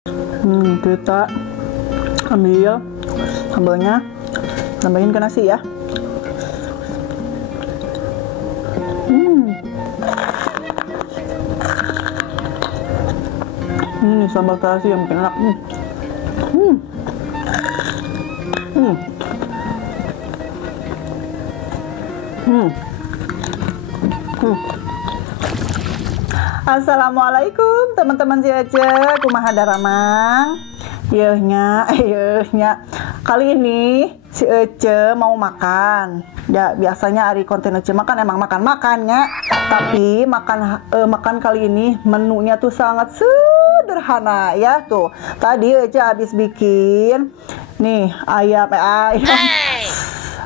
Kita ambil sambalnya, tambahin ke nasi ya. Sambal terasi yang bikin enak. Assalamualaikum teman-teman si Ece, kumaha daramang. Yeuhnya. Kali ini si Ece mau makan. Ya biasanya hari konten Ece makan emang makan-makannya. Tapi makan kali ini menunya tuh sangat sederhana ya tuh. Tadi Ece habis bikin nih ayam.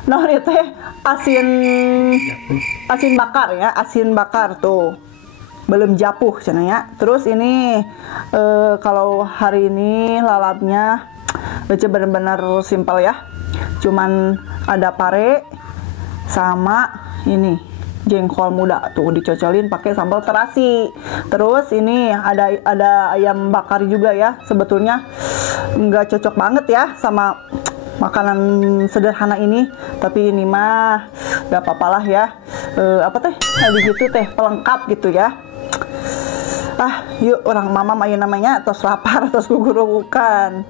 Nah ini teh asin bakar tuh. Belum japuh cenanya. Terus ini kalau hari ini lalapnya bener-bener simpel ya. Cuman ada pare sama ini jengkol muda tuh dicocolin pakai sambal terasi. Terus ini ada ayam bakar juga ya. Sebetulnya nggak cocok banget ya sama makanan sederhana ini, tapi ini mah gak apa-apalah ya. Apa teh tadi gitu teh pelengkap gitu ya. Yuk orang mama main namanya tos lapar tos gugurukan.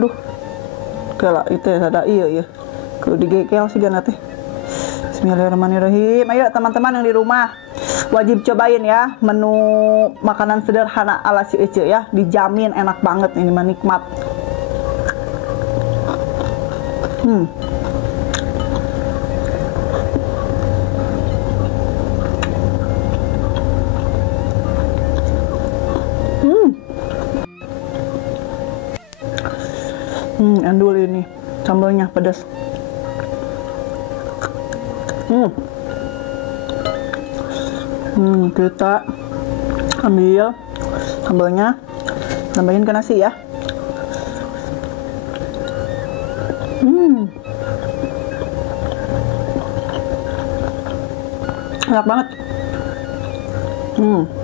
Aduh kalau itu ada iya kalau digekel sih gana teh. Bismillahirrahmanirrahim. Ayo teman-teman yang di rumah wajib cobain ya menu makanan sederhana ala si Ece ya, dijamin enak banget ini mah, nikmat. Endul ini sambalnya pedas. Kita ambil sambalnya, tambahin ke nasi ya. Enak banget.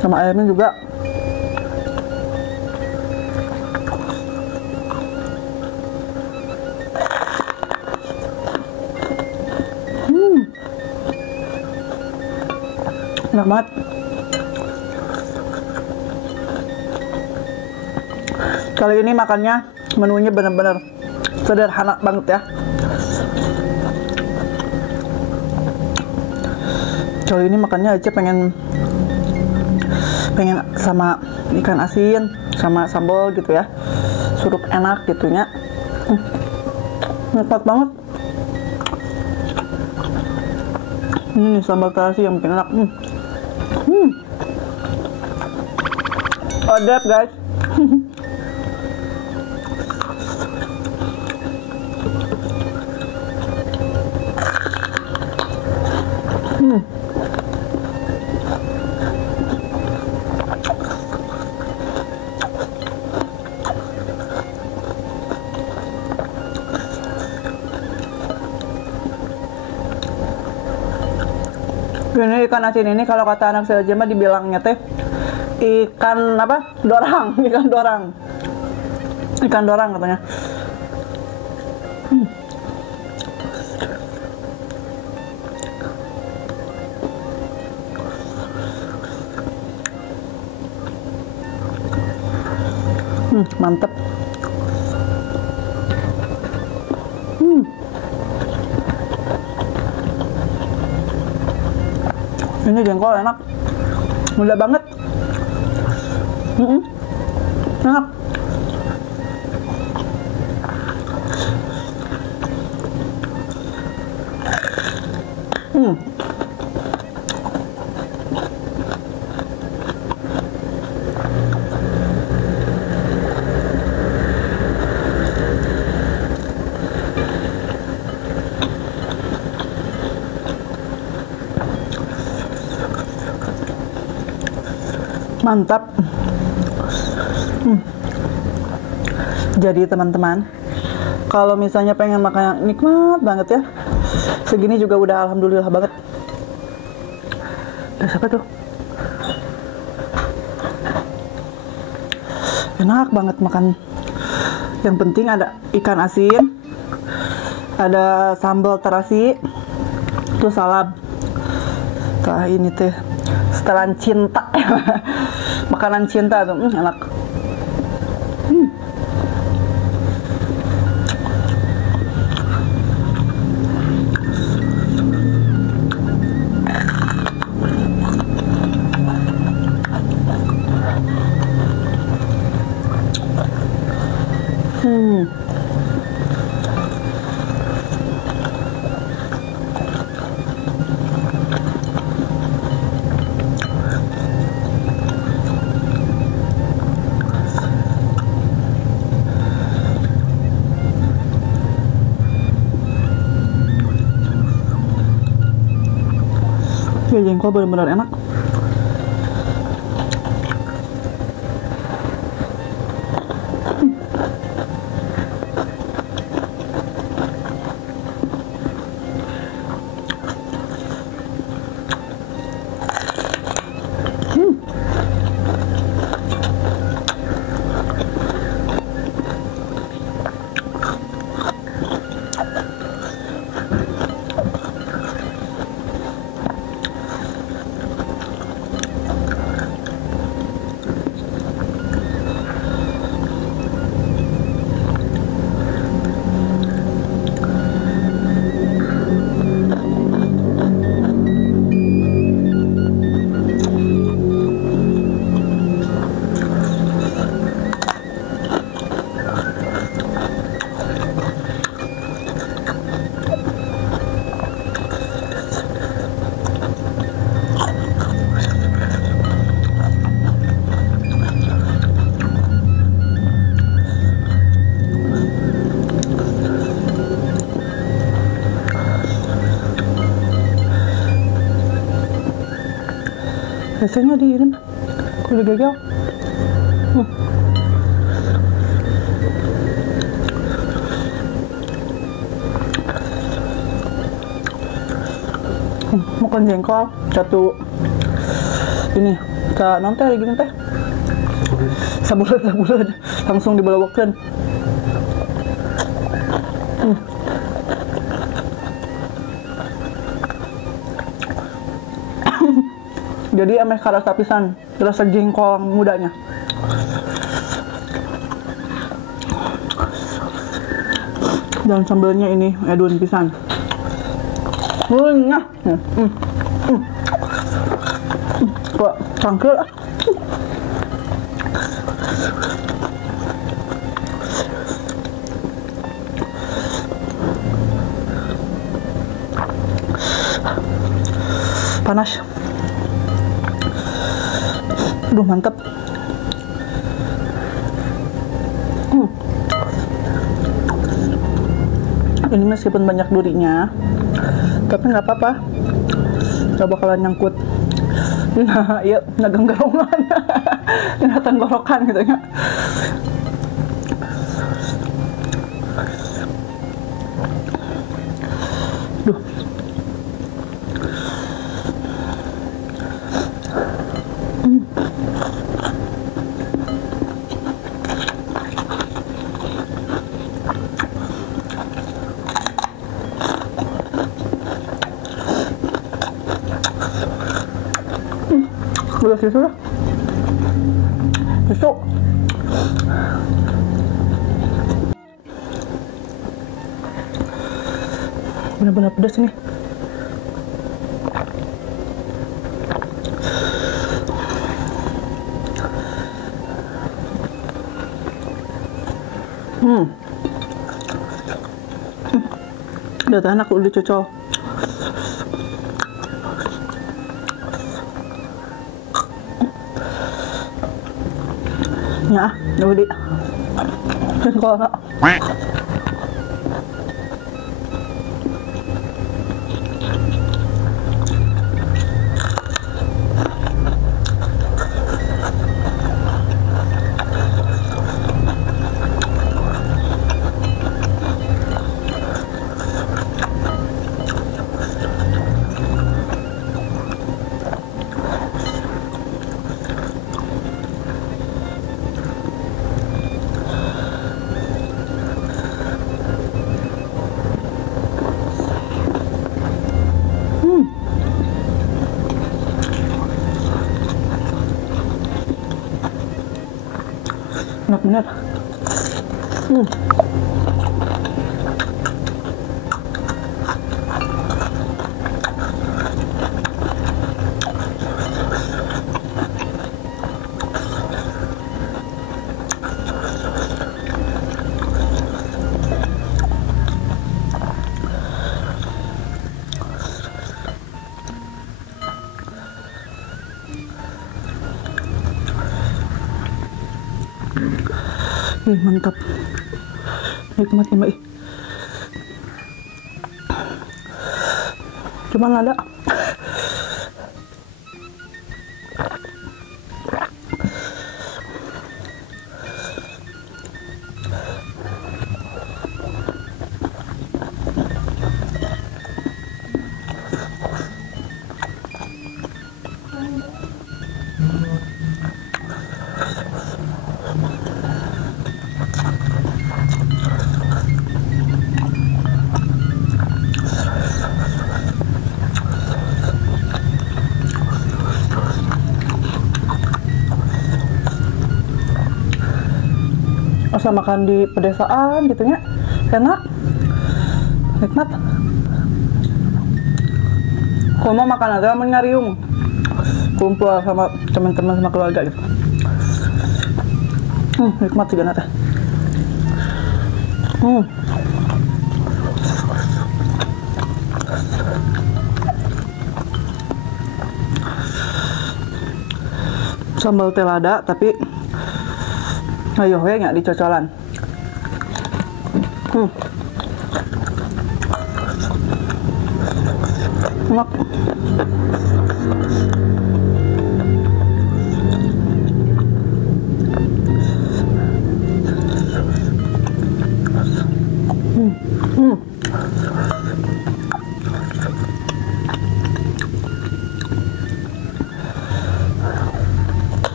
Sama ayamnya juga. Enak banget. Kali ini makannya menunya bener-bener sederhana banget ya. Kali ini makannya aja pengen sama ikan asin sama sambal gitu ya, surup enak gitunya. Nikmat banget. Ini sambal terasi yang bikin enak. Odep guys. Ini ikan asin ini kalau kata anak saya mah dibilangnya teh ikan apa? Dorang, ikan dorang katanya. Mantep. Ini jengkol enak, mudah banget. Enak. Mantap. Jadi teman-teman, kalau misalnya pengen makan yang nikmat banget ya, segini juga udah alhamdulillah banget. Siapa tuh? Enak banget makan. Yang penting ada ikan asin, ada sambal terasi, terus salad. Nah, ini teh setelan cinta. Makanan cinta tuh, enak. Ya, jengkol benar-benar enak. Biasanya di ini kulit gagal. Makan jengkol satu ini ka non teh gini teh sabulat langsung dibalawakeun. Jadi ameh karasa pisan rasa jengkol mudanya. Dan sambelnya ini edun pisan. Nah, kok cangkel. Panas. Aduh, mantep. Ini meskipun banyak durinya, tapi nggak apa-apa, nggak bakalan nyangkut. Nah, iya, nagang garongan, nah tenggorokan gitu ya. Duh. Udah susu lah. Susu. Benar-benar pedas ini. Udah tahan aku udah cocol. Ya, udah di. Kalau nggak. Enak bener. Mantap, nikmat ya mbak. Cuman ada asal makan di pedesaan gitu ya, enak, nikmat. Kalau mau makan aja menyariung, kumpul sama teman-teman sama keluarga gitu. Nikmat juga nata. Sambal telada tapi ayo ya nggak dicocolan. Enak.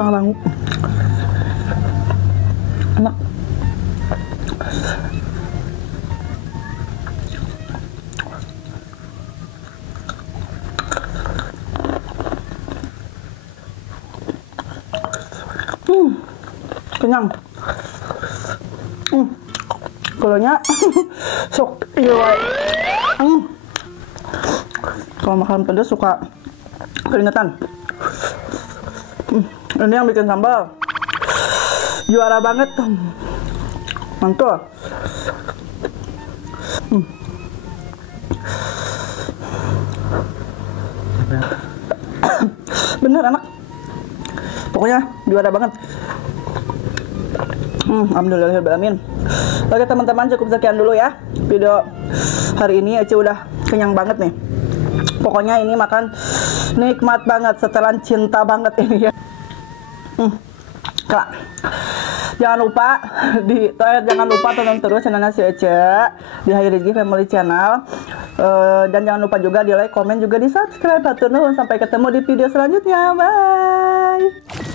Banget. Enak. Kenyang. Kalaunya sok iya. Kalau makan pedas suka keringetan. Ini yang bikin sambal juara banget, mantul. Bener enak, pokoknya juara banget. Alhamdulillahirrahmanirrahim. Oke teman-teman, cukup sekian dulu ya video hari ini. Ece udah kenyang banget nih. Pokoknya ini makan nikmat banget, setelan cinta banget ini ya. Kak, jangan lupa jangan lupa tonton terus channelnya si Ece di Hai Rizky Family Channel. Dan jangan lupa juga di like, komen juga di subscribe. Hatur nuhun, sampai ketemu di video selanjutnya. Bye.